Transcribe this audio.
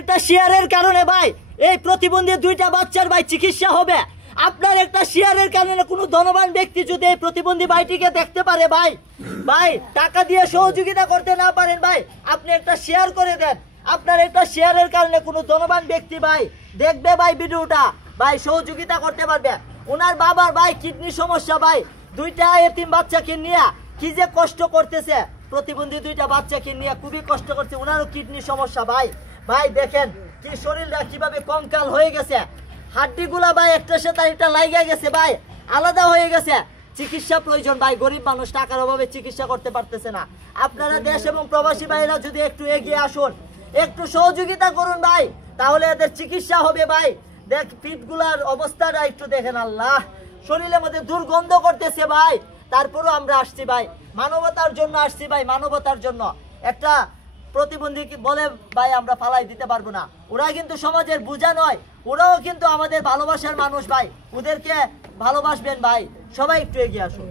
একটা শেয়ারের কারণে ভাই এই প্রতিবন্ধী দুইটা বাচ্চার ভাই চিকিৎসা হবে। আপনার একটা শেয়ারের কারণে কোনো ধনবান ব্যক্তি যদি এই প্রতিবন্ধী ভাইটিকে দেখতে পারে ভাই টাকা দিয়ে সহযোগিতা করতে না পারেন ভাই, আপনি একটা শেয়ার করে দেন। আপনার একটা শেয়ারের কারণে কোনো ধনবান ব্যক্তি ভাই দেখবে ভাই ভিডিওটা, ভাই সহযোগিতা করতে পারবে। ওনার বাবার ভাই কিডনি সমস্যা ভাই, দুইটা এতিম বাচ্চাকে নিয়ে কি যে কষ্ট করতেছে, প্রতিবন্ধী দুইটা বাচ্চাকে নিয়ে খুবই কষ্ট করছে। ওনারও কিডনি সমস্যা ভাই। ভাই দেখেন কি শরীরটা কিভাবে কঙ্কাল হয়ে গেছে, হাড্ডিগুলা ভাই একটার সাথে একটা লাইগা গেছে ভাই, আলাদা হয়ে গেছে। চিকিৎসা প্রয়োজন ভাই, গরিব মানুষ টাকার অভাবে চিকিৎসা করতে পারতেছে না। আপনারা দেশ এবং প্রবাসী ভাইরা যদি একটু এগিয়ে আসুন, একটু সহযোগিতা করুন ভাই, তাহলে এদের চিকিৎসা হবে ভাই। দেখ পিঠগুলার অবস্থাটা একটু দেখেন, আল্লাহ শরীরের মধ্যে দুর্গন্ধ করতেছে ভাই। তারপরও আমরা আসছি ভাই, মানবতার জন্য আসছি ভাই, মানবতার জন্য। একটা প্রতিবন্ধী বলে ভাই আমরা ফালাই দিতে পারবো না, ওরা কিন্তু সমাজের বোঝা নয়, ওরাও কিন্তু আমাদের ভালোবাসার মানুষ ভাই, ওদেরকে ভালোবাসবেন ভাই। সবাই একটু এগিয়ে আসুন।